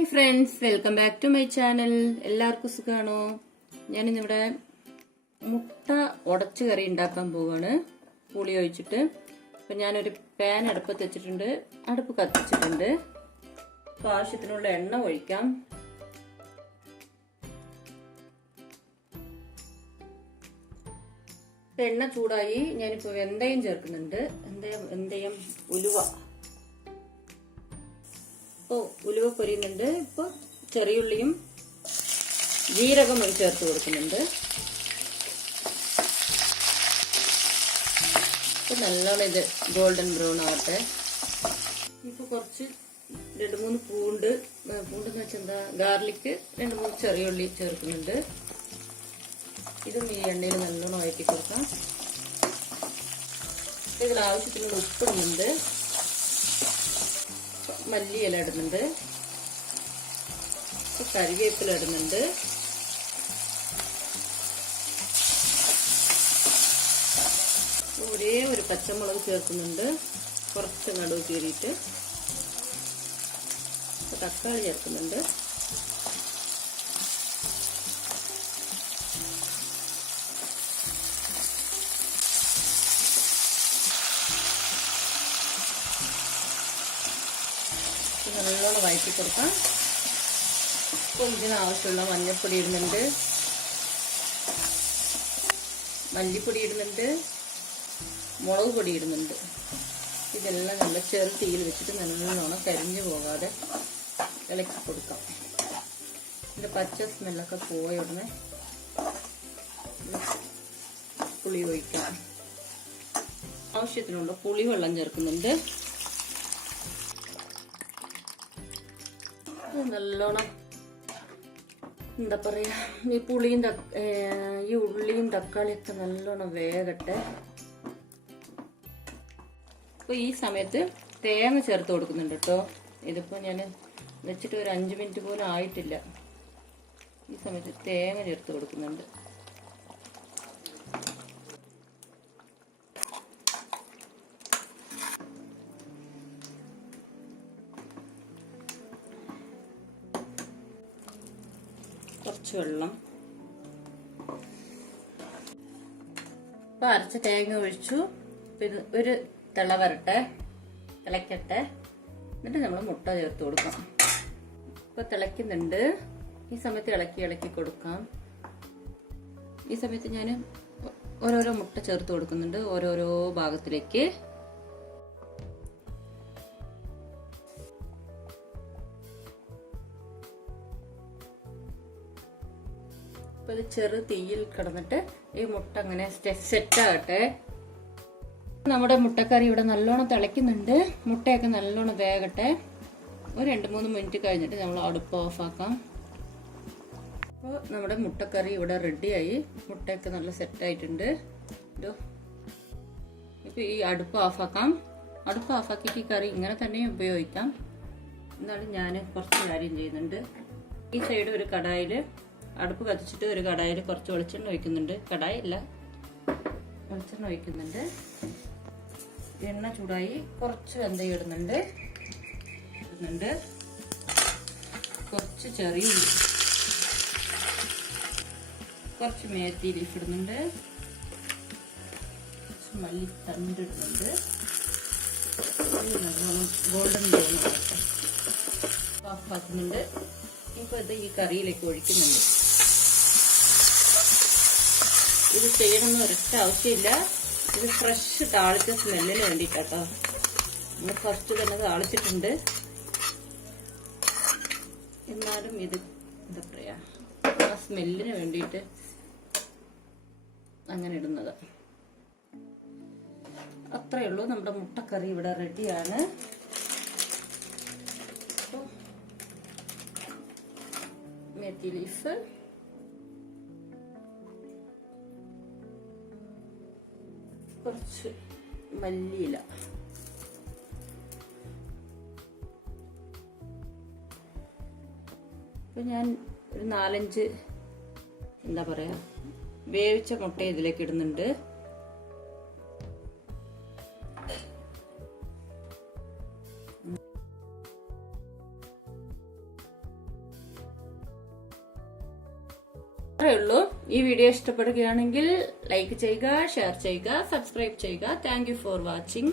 Hi friends, welcome back to my channel. എല്ലാവർക്കും സുഖമാണോ? ഞാനിന്നിവിടെ മുട്ട ഉടച്ച് കറി ഉണ്ടാക്കാൻ പോവാണ്, പുളി ഒഴിച്ചിട്ട്. അപ്പം ഞാനൊരു പാൻ അടുപ്പത്ത് വെച്ചിട്ടുണ്ട്, അടുപ്പ് കത്തിച്ചിട്ടുണ്ട്. അപ്പോൾ ആവശ്യത്തിനുള്ള എണ്ണ ഒഴിക്കാം. എണ്ണ ചൂടായി. ഞാനിപ്പോൾ വെന്തയം ചേർക്കുന്നുണ്ട്. വെന്തയം ഉലുവ. ഇപ്പോൾ ഉലുവ പൊരിയുന്നുണ്ട്. ഇപ്പോൾ ചെറിയുള്ളിയും ജീരകവും ചേർത്ത് കൊടുക്കുന്നുണ്ട്. ഇപ്പോൾ നല്ലോണം ഇത് ഗോൾഡൻ ബ്രൗൺ ആവട്ടെ. ഇപ്പോൾ കുറച്ച് 2-3 പൂണ്ടെന്ന് വെച്ചാൽ ഗാർലിക്ക്, 2-3 ചെറിയുള്ളി ചേർക്കുന്നുണ്ട്. ഇതും ഈ എണ്ണയിൽ നല്ലോണം വഴറ്റി കൊടുക്കാം. ഇതിൽ ആവശ്യത്തിനുള്ള ഉപ്പിടുന്നുണ്ട്, മല്ലിയില ഇടുന്നുണ്ട്, കറിവേപ്പില ഇടുന്നുണ്ട്, ഒരേ ഒരു പച്ചമുളക് ചേർക്കുന്നുണ്ട്, കുറച്ച് നടുവ് കീറിയിട്ട്. തക്കാളി ചേർക്കുന്നുണ്ട്. നല്ലോണം വഴറ്റി കൊടുക്കാം. ഇപ്പോൾ ഇതിനാവശ്യമുള്ള മഞ്ഞൾപ്പൊടി ഇടുന്നുണ്ട്, മല്ലിപ്പൊടി ഇടുന്നുണ്ട്, മുളക് പൊടി ഇടുന്നുണ്ട്. ഇതെല്ലാം നല്ല ചെറു തീയിൽ വെച്ചിട്ട് നല്ലോണം കരിഞ്ഞു പോകാതെ ഇളക്കി കൊടുക്കാം. ഇതിൻ്റെ പച്ച സ്മെല്ലൊക്കെ പോയ ഉടനെ പുളി ഒഴിക്കാം. ആവശ്യത്തിനുള്ള പുളി വെള്ളം ചേർക്കുന്നുണ്ട്. നല്ലോണം എന്താ പറയാ, ഈ പുളിയും ഈ ഉള്ളിയും തക്കാളിയൊക്കെ നല്ലോണം വേകട്ടെ. അപ്പോൾ ഈ സമയത്ത് തേങ്ങ ചേർത്ത് കൊടുക്കുന്നുണ്ട് കേട്ടോ. ഇതിപ്പോൾ ഞാൻ വെച്ചിട്ട് ഒരു 5 മിനിറ്റ് പോലും ആയിട്ടില്ല. ഈ സമയത്ത് തേങ്ങ ചേർത്ത് കൊടുക്കുന്നുണ്ട്. കുറച്ച് വെള്ളം. ഇപ്പം അരച്ച തേങ്ങ ഒഴിച്ചു. ഇത് ഒരു തിളക്കട്ടെ. എന്നിട്ട് നമ്മൾ മുട്ട ചേർത്ത് കൊടുക്കാം. ഇപ്പൊ തിളയ്ക്കുന്നുണ്ട്. ഈ സമയത്ത് ഇളക്കി കൊടുക്കാം. ഈ സമയത്ത് ഞാൻ ഓരോരോ മുട്ട ചേർത്ത് കൊടുക്കുന്നുണ്ട്, ഓരോരോ ഭാഗത്തിലേക്ക്. ഇത് ചെറു തീയിൽ കിടന്നിട്ട് ഈ മുട്ട അങ്ങനെ സെറ്റ് ആകട്ടെ. നമ്മുടെ മുട്ടക്കറി ഇവിടെ നല്ലോണം തിളയ്ക്കുന്നുണ്ട്. മുട്ടയൊക്കെ നല്ലോണം വേകട്ടെ. ഒരു 2-3 മിനിറ്റ് കഴിഞ്ഞിട്ട് നമ്മൾ അടുപ്പ് ഓഫാക്കാം. അപ്പോൾ നമ്മുടെ മുട്ടക്കറി ഇവിടെ റെഡിയായി. മുട്ടയൊക്കെ നല്ല സെറ്റായിട്ടുണ്ട്. ഇപ്പോൾ ഈ അടുപ്പ് ഓഫാക്കാം. അടുപ്പ് ഓഫാക്കിയിട്ട് ഈ കറി ഇങ്ങനെ തന്നെ ഉപയോഗിക്കാം. എന്നാലും ഞാൻ കുറച്ച് കാര്യം ചെയ്യുന്നുണ്ട്. ഈ സൈഡ് ഒരു കടായിൽ അടുപ്പ് കത്തിച്ചിട്ട് ഒരു കടായിൽ കുറച്ച് വെളിച്ചെണ്ണ ഒഴിക്കുന്നുണ്ട്. വെളിച്ചെണ്ണ ഒഴിക്കുന്നുണ്ട്. എണ്ണ ചൂടായി. കുറച്ച് വെന്തയം ഇടുന്നുണ്ട്. കുറച്ച് ചെറിയുള്ളി, കുറച്ച് മേത്തി ലീഫ് ഇടുന്നുണ്ട്, കുറച്ച് മല്ലിത്തണ്ട് ഇടുന്നുണ്ട്. ഗോൾഡൻ ബ്രൗൺ ഓഫാക്കുന്നുണ്ട്. ഇപ്പോൾ ഇത് ഈ കറിയിലേക്ക് ഒഴിക്കുന്നുണ്ട്. ഇത് ചെയ്യണമെന്ന് ഒരൊറ്റ ആവശ്യമില്ല. ഇത് ഫ്രഷ് താളിച്ച സ്മെല്ലിന് വേണ്ടിയിട്ടാട്ടോ. നമ്മൾ ഫസ്റ്റ് തന്നെ താളിച്ചിട്ടുണ്ട്. എന്നാലും ഇത് എന്താ പറയാ, ആ സ്മെല്ലിന് വേണ്ടിയിട്ട് അങ്ങനെ ഇടുന്നത്. അത്രയേ ഉള്ളൂ. നമ്മുടെ മുട്ടക്കറി ഇവിടെ റെഡിയാണ്. മേത്തി ലീഫ്, കുറച്ച് മല്ലിയില, ഇപ്പം ഞാൻ ഒരു 4-5 എന്താ പറയാ വേവിച്ച മുട്ട ഇതിലേക്ക് ഇടുന്നുണ്ട്. അത്രേ ഉള്ളൂ. ഈ വീഡിയോ ഇഷ്ടപ്പെടുകയാണെങ്കിൽ ലൈക്ക് ചെയ്യുക, ഷെയർ ചെയ്യുക, സബ്സ്ക്രൈബ് ചെയ്യുക. Thank you for watching.